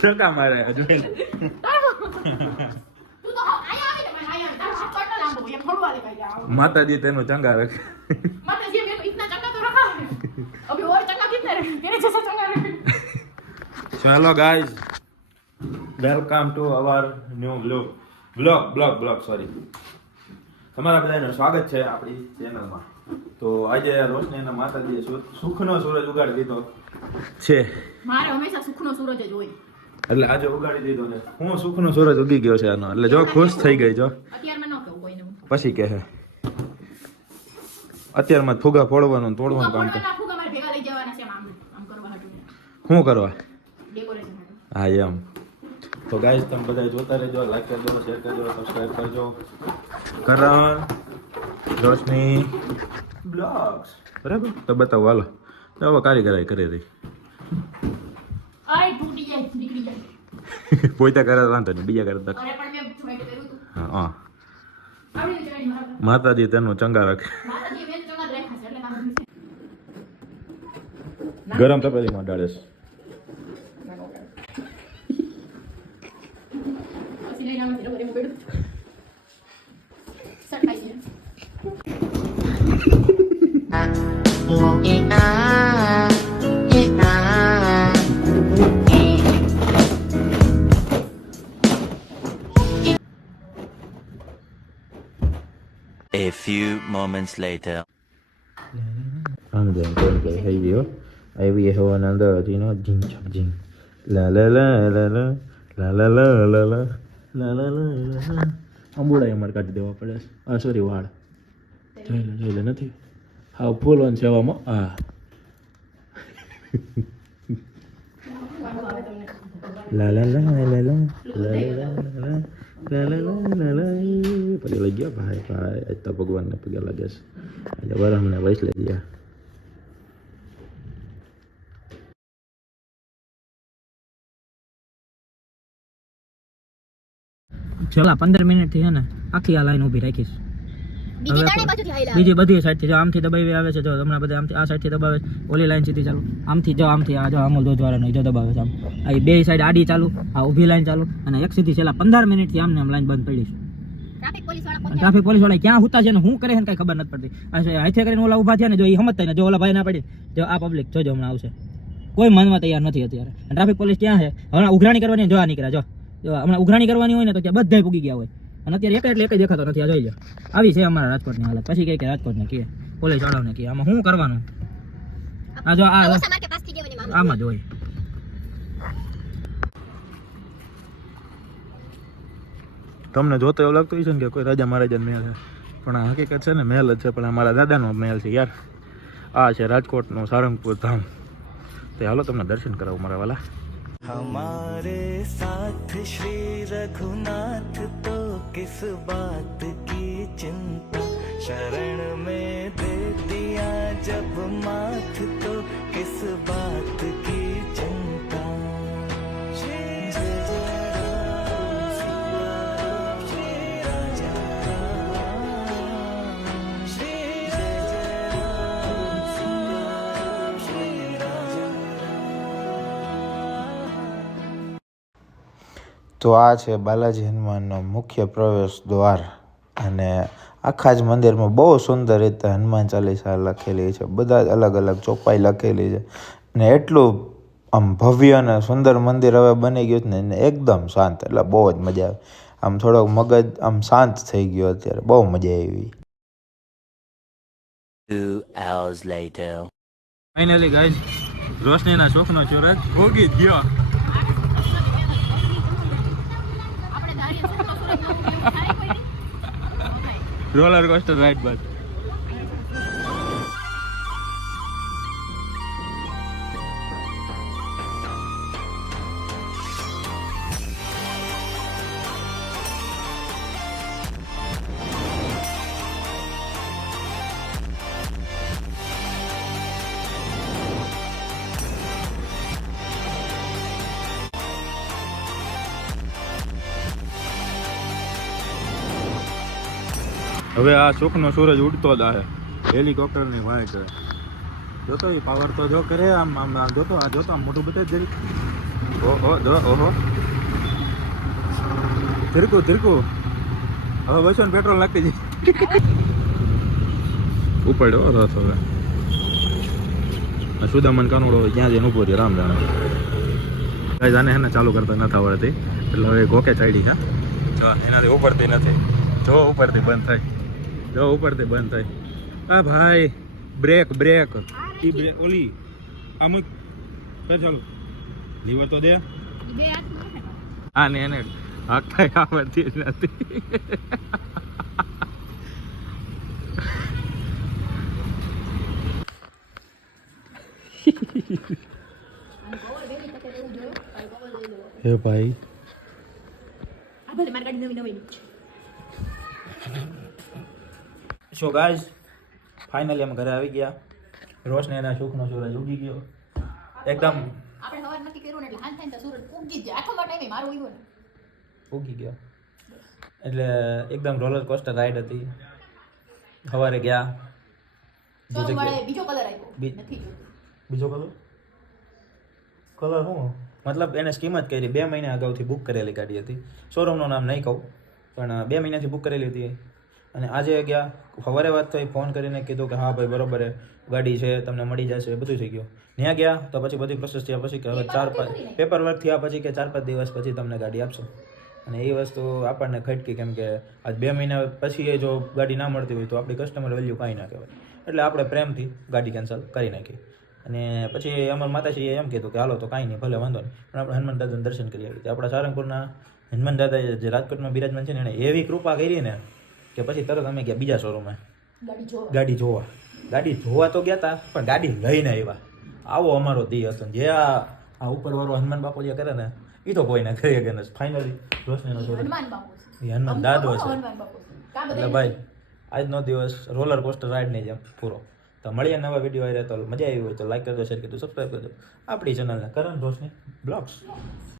ચકા મારે જોઈ माताजी तेनो चंगा रखे माताजी मेरे को इतना चंगा तो रखा है अभी और चंगा कितने रहे तेरे जैसा चंगा रहे चलो guys welcome to our new blog sorry તમારા બધાનું સ્વાગત છે આપણી ચેનલમાં તો આજે રોશનીના માતાજીએ સુખનો સૂરજ ઉગાડી દીધો છે મારે હંમેશા સુખનો સૂરજ જ હોય એટલે આજે ઉગાડી દીધો છે હું સુખનો સૂરજ ઉગી ગયો છે આનો એટલે જો ખુશ થઈ ગઈ જો અત્યારમાં ન કહું કોઈને પછી કહે અત્યારમાં ફુગા ફોડવાનું તોડવાનું કામ કરે ફુગા મારે ભેગા લઈ જવાના છે આમ કરવા હાટું શું કરવા ડેકોરેશન હા એમ તો ગાઈસ તમે બધા જોતા રહેજો લાઈક કરજો શેર કરજો સબસ્ક્રાઇબ કરજો કરણ રોશની બ્લોગ્સ બરાબર તો બતાવો હાલો હવે કારીગરાઈ કરી દઈ આય તૂટી જાય નીકળી જાય પોતા કરે વાંધો નહીં બીજા કરે અરે પણ મેં જોઈન્ટ કર્યું હતું હા આવડી જાય મારા માતાજી તેનું ચંગા રાખે માતાજી મેં ચંગા રાખ્યા છે એટલે કામ છે ગરમ તપેલીમાં ડાળે છે પછી લઈને આમ ધીરે ધીરે પડ્યું સટાઈ ગયું A few moments later. I'm going to get heavy. I will have another, you know, jing chong jing. La la la la la la la la la la la la la la. અંબુડા અમારે કાઢી દેવા પડે આ sorry વાળ જોઈ લે નથી હા ફૂલ ઓન સેવામાં હા લા લા લા લા લા લા પગે લઈ ગયા ભાઈ આજ તો ભગવાનને પગે લાગે છે આજે વરમને વૈસ લઈ ગયા છેલ્લા 15 મિનિટ થી છે ને આખી આ લાઈન ઊભી રાખીશ બીજી બધી સાઈડ થી જો આમથી દબાવી આવે છે જો હમણાં બધા આમથી આ સાઈડ થી દબાવે ઓલી લાઈન સીધી ચાલુ આમથી જો આમથી આ જો અમૂલ દૂધ વાળાનો જો દબાવે છે આમ આ બે સાઈડ આડી ચાલુ આ ઊભી લાઈન ચાલુ અને એક સીધી છેલ્લા 15 મિનિટ થી આમને આમ લાઈન બંધ પડી છે ટ્રાફિક પોલીસ વાળા ક્યાં હુતા છે ને શું કરે છે કઈ ખબર નથી પડતી હાથે કરીને ઓલા ઉભા થયા ને જો એ સમજતા ને જો ઓલા ભાઈ ના પડી જો આ પબ્લિક જોજો હમણાં આવશે કોઈ માનવા તૈયાર નથી અત્યારે ટ્રાફિક પોલીસ ક્યાં છે હમણાં ઉઘરાણી કરવાની જો આ નીકળ્યા જો હમણાં ઉઘરાણી કરવાની હોય ને તો ત્યાં બધા પૂગી ગયા હોય અને અત્યારે એક એટલે એક દેખાતો નથી આ જોઈ લો આવી છે અમારા રાજકોટની હાલત પછી કે રાજકોટને કહે પોલીસ વાળાને કહે આમાં શું કરવાનું આ જો આ આમાં જ હોય તમને જોતો એવું લાગતું છે ને કે કોઈ રાજા મહારાજાનો મહેલ છે પણ આ હકીકત છે ને મહેલ જ છે પણ અમારા દાદાનો મહેલ છે યાર આ છે રાજકોટનું સારંગપુર ધામ તો હાલો તમને દર્શન કરાવું મારા વાલા हमारे साथ श्री रघुनाथ तो किस बात की चिंता शरण में दे दिया जब माथ तो किस बात की चिंता તો આ છે બાલાજી હનુમાનનો મુખ્ય પ્રવેશ દ્વાર અને આખા જ મંદિરમાં બહુ સુંદર રીતે હનુમાન ચાલીસા લખેલી છે બધા જ અલગ અલગ ચોપાઈ લખેલી છે અને એટલું આમ ભવ્ય અને સુંદર મંદિર હવે બની ગયું છે ને એકદમ શાંત એટલે બહુ જ મજા આવે આમ થોડોક મગજ આમ શાંત થઈ ગયો અત્યારે બહુ મજા આવી 2 hours later. ફાઇનલી ગાઈસ રોશનીના સુખનો સૂરજ ઉગી ગયો રોલર કોસ્ટર રાઈડ બસ હવે આ સુખનો સૂરજ ઉડતો જ આવે હેલિકોપ્ટરની વાઇટ જોતો એ પાવર તો જો કરે આમ આમ આમ જોતો આ જોતો આમ મોટું બતાવી જરી ઓહો જો ઓહો ધીરકું હવે બસો ને પેટ્રોલ નાખી જઈ ઉપાડ્યો રસ હવે સુદામન કાનુડો ક્યાં જઈને ઉભો રહ્યો રામ જાણે જાને એને ચાલુ કરતા નથી આવડતી એટલે હવે ગોકે ચાડી હા એનાથી ઉપડતી નથી જો ઉપરથી બંધ થાય આ ભાઈ બ્રેક ઈ બ્રેક ઓલી આમ કર ચાલુ લીવર તો દે બે હાથ હા ને એને હાકતા આવડતી જ નથી હે ભાઈ આ ભલે મારી ગાડી નવી સો ગાઈઝ ફાઇનલી અમે ઘરે આવી ગયા રોશને એના સુખનો સૂરજ ઉગી ગયો એકદમ આપણે સવાર નક્કી કર્યું ને એટલે હાલ થાય ને તો સૂરજ ઉગી જ જાય આખો ટાઈમે મારું ઉગ્યો ને ઉગી ગયો એટલે એકદમ રોલર કોસ્ટર રાઈડ હતી સવારે ગયા શોરૂમ વાળાએ બીજો કલર આપ્યો નથી જોતો બીજો કલર શું મતલબ એને સ્કીમ જ કરી 2 મહિના અગાઉથી બુક કરેલી ગાડી હતી શોરૂમનું નામ નહીં કહું પણ 2 મહિનાથી બુક કરેલી હતી અને આજે ગયા સવારે વાત થઈ ફોન કરીને કીધું કે હા ભાઈ બરોબર ગાડી છે તમને મળી જશે બધું થઈ ગયું ત્યાં ગયા તો પછી બધી પ્રોસેસ થયા પછી કે હવે 4-5 પેપર વર્ક થયા પછી કે 4-5 દિવસ પછી તમને ગાડી આપશો અને એ વસ્તુ આપણને ખટકી કેમ કે આજ 2 મહિના પછી જો ગાડી ના મળતી હોય તો આપણી કસ્ટમર વેલ્યુ કાંઈ ના કહેવાય એટલે આપણે પ્રેમથી ગાડી કેન્સલ કરી નાખી અને પછી અમારા માતાશ્રીએ એમ કીધું કે હાલો તો કાંઈ નહીં ભલે વાંધો નહીં પણ આપણે હનુમાન દાદાનું દર્શન કરી આવી આપણા સારંગપુરના હનુમાન દાદા જે રાજકોટમાં બિરાજમાન છે ને એણે એવી કૃપા કરી ને કે પછી તરત અમે ગયા બીજા શોરૂમે ગાડી જોવા તો ગયા હતા પણ ગાડી લઈને આવ્યા આવો અમારો દી હતો જે આ ઉપરવાળો હનુમાન બાપુ જે કરે ને એ તો કોઈ ના કરી શકે ને ફાઇનલી રોશનીનો શોરૂમ હનુમાન દાદો છે એટલે ભાઈ આજનો દિવસ રોલર કોસ્ટર રાઈડની જેમ પૂરો તો મળીએ નવા વિડીયો આવ્યા તો મજા આવી હોય તો લાઈક કરજો શેર કરજો સબસ્ક્રાઈબ કરજો આપણી ચેનલને કરણ રોશની બ્લોગ્સ